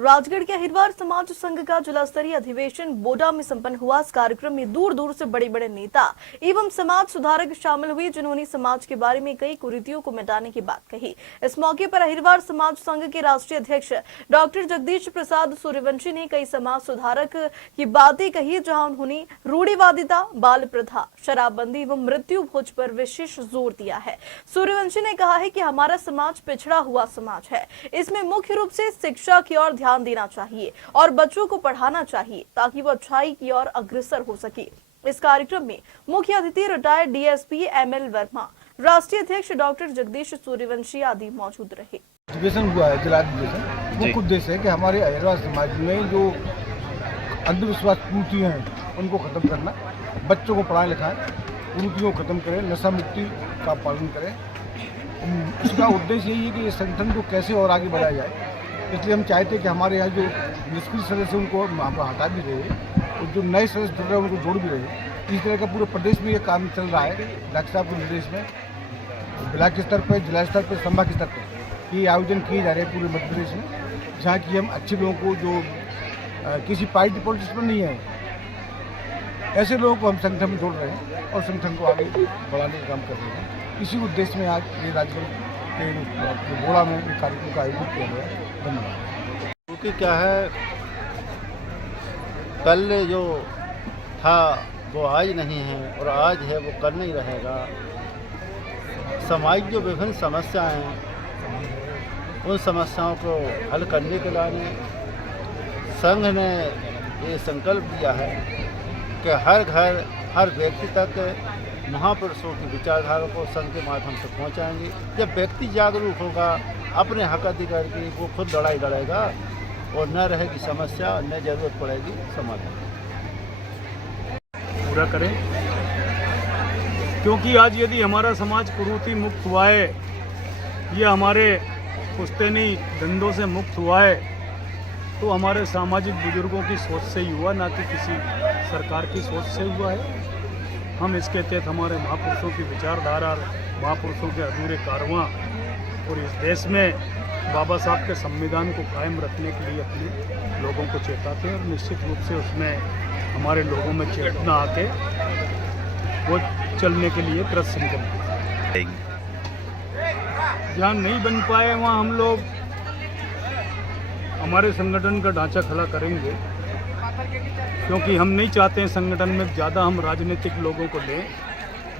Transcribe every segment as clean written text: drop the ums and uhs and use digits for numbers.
राजगढ़ के अहिरवार समाज संघ का जिला स्तरीय अधिवेशन बोडा में संपन्न हुआ। इस कार्यक्रम में दूर दूर से बड़े बड़े नेता एवं समाज सुधारक शामिल हुए, जिन्होंने समाज के बारे में कई कुरीतियों को मिटाने की बात कही। इस मौके पर अहिरवार समाज संघ के राष्ट्रीय अध्यक्ष डॉक्टर जगदीश प्रसाद सूर्यवंशी ने कई समाज सुधारक की बातें कही, जहां उन्होंने रूढ़िवादिता, बाल प्रथा, शराबबंदी एवं मृत्यु भोज पर विशेष जोर दिया है। सूर्यवंशी ने कहा है कि हमारा समाज पिछड़ा हुआ समाज है, इसमें मुख्य रूप से शिक्षा की ओर ध्यान देना चाहिए और बच्चों को पढ़ाना चाहिए ताकि वो अच्छाई की ओर अग्रसर हो सके। इस कार्यक्रम में मुख्य अतिथि रिटायर्ड डीएसपी एमएल वर्मा, राष्ट्रीय अध्यक्ष डॉक्टर जगदीश सूर्यवंशी आदि मौजूद रहे। अधिवेशन हुआ है, जिला अधिवेशन। मुख्य उद्देश्य है कि हमारे अहिरवार समाज में जो अंधविश्वास कुरीतियां हैं उनको खत्म करना, बच्चों को पढ़ाएं लिखाएं, कुरीतियों को खत्म करें, नशा मुक्ति का पालन करें। इसका उद्देश्य यही है कि इस संगठन को कैसे और आगे बढ़ाया जाए। इसलिए हम चाहते हैं कि हमारे यहाँ जो निष्क्रिय सदस्य उनको हटा भी रहे और जो नए सदस्य जुड़ रहे हैं उनको जोड़ भी रहे। इस तरह का पूरे प्रदेश में ये काम चल रहा है। डॉक्टर साहब के निर्देश में ब्लॉक स्तर पर, जिला स्तर पर, संभाग स्तर पर ये आयोजन किए जा रहे हैं पूरे मध्य प्रदेश में, जहाँ की हम अच्छे लोगों को जो किसी पार्टी पॉलिटिक्स में नहीं है, ऐसे लोगों को हम संगठन में जोड़ रहे हैं और संगठन को आगे बढ़ाने का काम कर रहे हैं। इसी उद्देश्य में आज ये राजगढ़ के बोड़ा में ये कार्यक्रम का आयोजन किया गया है। धन्यवाद। क्योंकि क्या है, कल जो था वो आज नहीं है और आज है वो कल नहीं रहेगा। समाज जो विभिन्न समस्याएं हैं उन समस्याओं को हल करने के लिए संघ ने ये संकल्प लिया है कि हर घर, हर व्यक्ति तक महापुरुषों की विचारधारा को संघ के माध्यम से पहुंचाएंगे। जब व्यक्ति जागरूक होगा अपने हक अधिकार की, वो खुद लड़ाई लड़ेगा और न रहेगी समस्या, न जरूरत पड़ेगी समाधान पूरा करें। क्योंकि आज यदि हमारा समाज कुरीति मुक्त हुआ है, या हमारे पुश्तैनी धंधों से मुक्त हुआ है, तो हमारे सामाजिक बुजुर्गों की सोच से ही हुआ, ना कि किसी सरकार की सोच से हुआ है। हम इसके तहत हमारे महापुरुषों की विचारधारा, महापुरुषों के अधूरे कारवां और इस देश में बाबा साहब के संविधान को कायम रखने के लिए अपने लोगों को चेताते हैं और निश्चित रूप से उसमें हमारे लोगों में चेतना आके वो चलने के लिए कृत संकल्प। जहाँ नहीं बन पाए वहाँ हम लोग हमारे संगठन का ढांचा खड़ा करेंगे, क्योंकि हम नहीं चाहते हैं संगठन में ज़्यादा हम राजनीतिक लोगों को लें।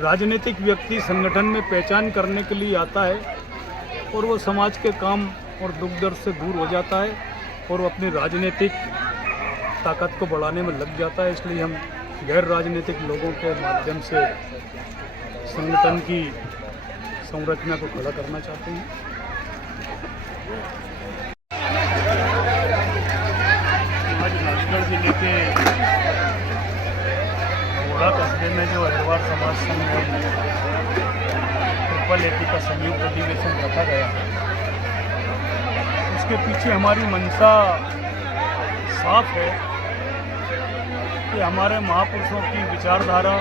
राजनीतिक व्यक्ति संगठन में पहचान करने के लिए आता है और वो समाज के काम और दुख दर्द से दूर हो जाता है और वो अपनी राजनीतिक ताकत को बढ़ाने में लग जाता है। इसलिए हम गैर राजनीतिक लोगों के माध्यम से संगठन की संरचना को खड़ा करना चाहते हैं। आज राजगढ़ जिले के बोड़ा कस्बे में जो अहिरवार समाज संघ ट्रिपल एपी का संयुक्त अधिवेशन रखा गया, उसके पीछे हमारी मंशा साफ है कि हमारे महापुरुषों की विचारधारा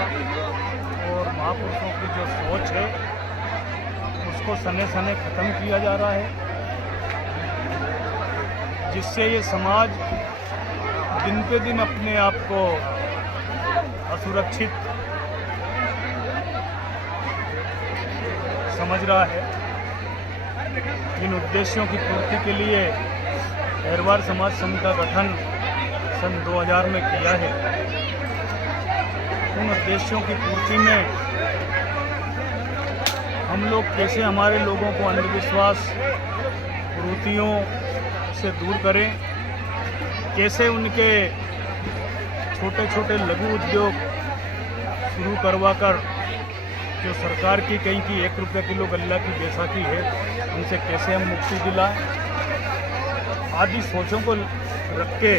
और महापुरुषों की जो सोच है उसको सने सने खत्म किया जा रहा है, जिससे ये समाज दिन पे दिन अपने आप को असुरक्षित समझ रहा है। इन उद्देश्यों की पूर्ति के लिए अहिरवार समाज संघ का गठन सन 2000 में किया है। उन उद्देश्यों की पूर्ति में हम लोग कैसे हमारे लोगों को अंधविश्वास, कुरीतियों से दूर करें, कैसे उनके छोटे छोटे लघु उद्योग शुरू करवाकर जो सरकार की कहीं की 1 रुपये किलो गल्ला की बैसाखी है उनसे कैसे हम मुक्ति दिलाएं, आदि सोचों को रख के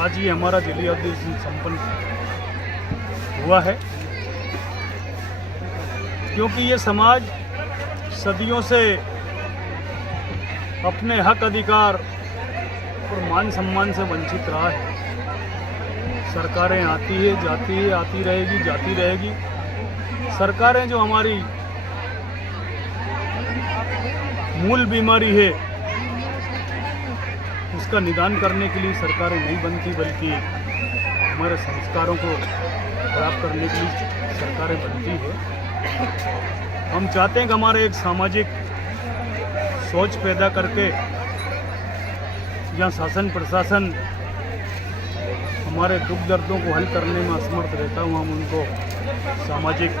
आज ये हमारा जिला अधिवेशन संपन्न हुआ है। क्योंकि ये समाज सदियों से अपने हक अधिकार और मान सम्मान से वंचित रहा है। सरकारें आती है, जाती है, आती रहेगी, जाती रहेगी। सरकारें जो हमारी मूल बीमारी है इसका निदान करने के लिए सरकारें नहीं बनती, बल्कि हमारे संस्कारों को खराब करने के लिए सरकारें बनती है। हम चाहते हैं कि हमारे एक सामाजिक सोच पैदा करके जहाँ शासन प्रशासन हमारे दुख दर्दों को हल करने में असमर्थ रहता हूँ, हम उनको सामाजिक